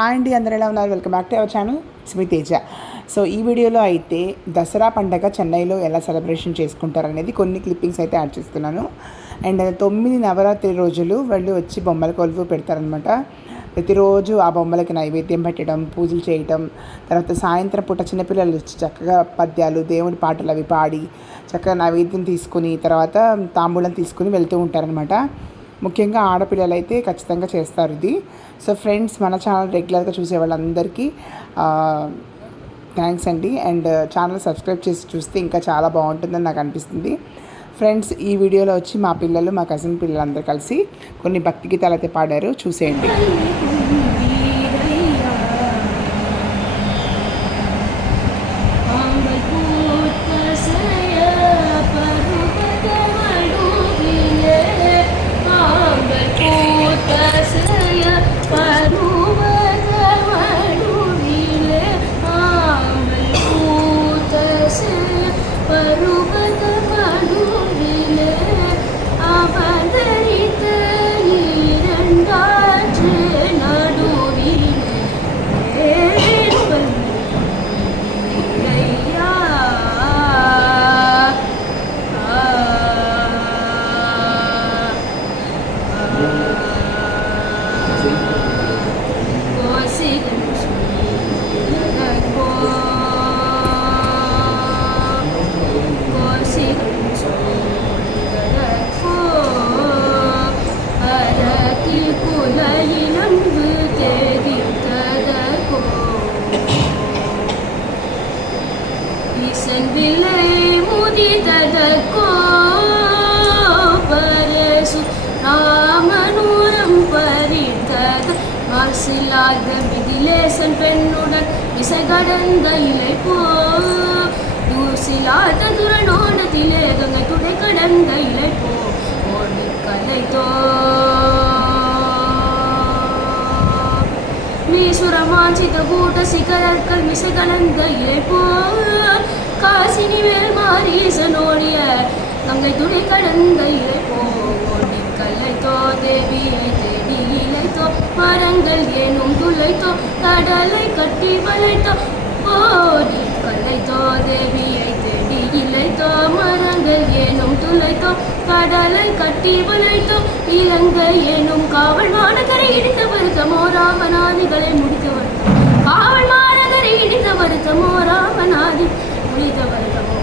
Hi అండి, అందరూ ఎలా ఉన్నారు? Welcome back to our channel స్మి తేజ. సో ఈ వీడియోలో అయితే దసరా పండగ చెన్నైలో ఎలా సెలబ్రేషన్ చేసుకుంటారు అనేది కొన్ని క్లిప్పింగ్స్ అయితే యాడ్ చేస్తున్నాను. అండ్ 9 నవరాత్రి రోజులు వాళ్ళు వచ్చి బొమ్మల కొలువు పెడతారనమాట. ప్రతిరోజు ఆ బొమ్మలకి నైవేద్యం పెట్టడం, పూజలు చేయటం, తర్వాత సాయంత్రం పూట చిన్నపిల్లలు వచ్చి చక్కగా పద్యాలు, దేవుడి పాటలు అవి పాడి చక్కగా నైవేద్యం తీసుకుని తర్వాత తాంబూలం తీసుకుని వెళ్తూ ఉంటారనమాట. ముఖ్యంగా ఆడపిల్లలు అయితే ఖచ్చితంగా చేస్తారు ఇది. సో ఫ్రెండ్స్, మన ఛానల్ రెగ్యులర్గా చూసే వాళ్ళందరికీ థ్యాంక్స్ అండి. అండ్ ఛానల్ సబ్స్క్రైబ్ చేసి చూస్తే ఇంకా చాలా బాగుంటుందని నాకు అనిపిస్తుంది. ఫ్రెండ్స్, ఈ వీడియోలో వచ్చి మా పిల్లలు, మా కజిన్ పిల్లలందరూ కలిసి కొన్ని భక్తి గీతాలు అయితే పాడారు, చూసేయండి. சிலாத மிதிலேசன் பெண்ணுடன் விசைகடந்த இலை போ தூசிலாத துரணோணத்திலே கங்கை துடை கடந்த இலை போ ஓடி கலைத்தோ மீசுரமாஞ்சித கூட்ட சிகரர்கள் மிசை கலந்த இலை போ காசினி வேல் மாரீசனோடிய கங்கை துடை கடந்த இலை போ ஓடி கலைத்தோ தேவியை தேடி இலைத்தோ மரங்கள் ஏனும் துளைத்தோ கடலை கட்டி வளைத்தோ ஓடி கலைத்தோ தேவியை தேடி இலைத்தோ மரங்கள் ஏனும் துளைத்தோ கடலை கட்டி வளைத்தோ இலங்கை ஏனும் காவல் மாநகரை இடித்த வருத்தமோ ராமநாதிகளை முடித்த வருத்தம் காவல் மாநகரை இடித்த வருத்தமோ ராமநாதி முடித்த வருத்தமோ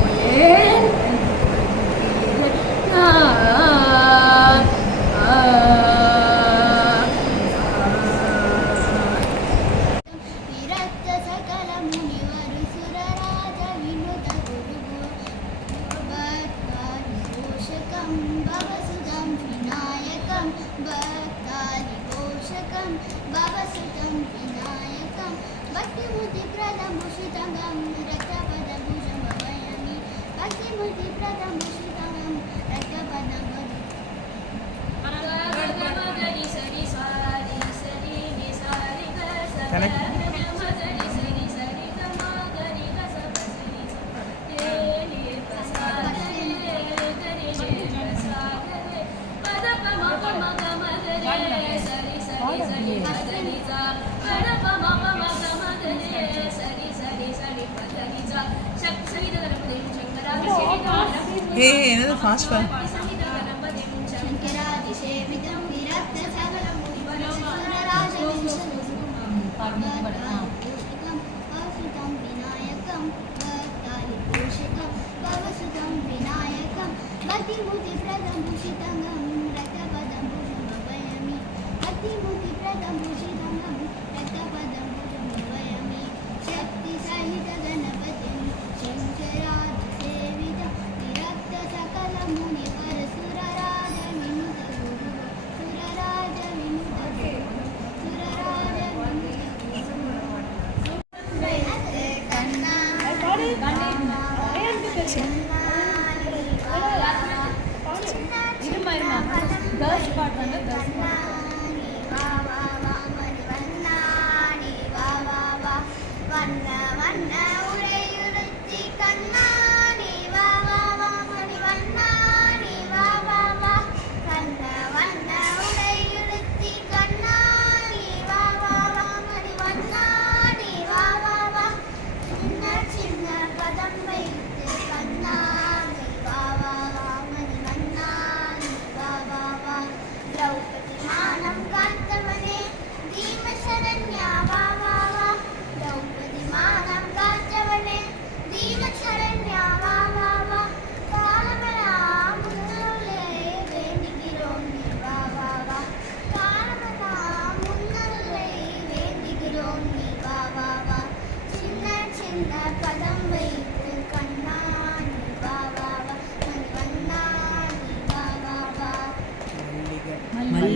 Hey, another fast one. Girls part, girls part.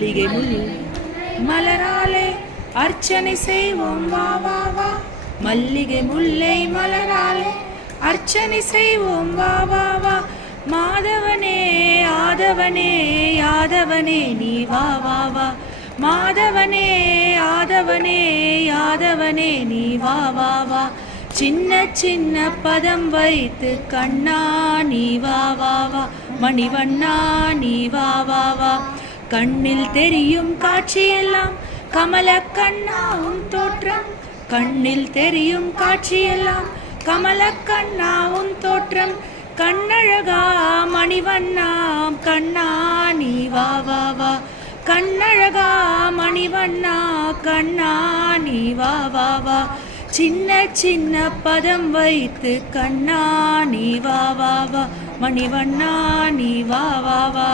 மல்லிகை முல்லை மலராலே அர்ச்சனை செய்வோம் வா வா வா. மல்லிகை முல்லை மலராலே அர்ச்சனை செய்வோம் வா வா வா. மாதவனே ஆதவனே யாதவனே நீ வா வா வா. மாதவனே ஆதவனே யாதவனே நீ வா வா வா. சின்ன சின்ன பதம் வைத்து கண்ணா நீ வா வா வா. மணிவண்ணா நீ வா வா வா. கண்ணில் தெரியும் காட்சியெல்லாம் கமல கண்ணா உன் தோற்றம். கண்ணில் தெரியும் காட்சியெல்லாம் கமல கண்ணா உன் தோற்றம். கண்ணழகா மணிவண்ணா கண்ணா நீ வா வா வா. கண்ணழகா மணிவண்ணா கண்ணா நீ வா வா வா. சின்ன சின்ன பதம் வைத்து கண்ணா நீ வா வா வா. மணிவண்ணா நீ வா வா வா.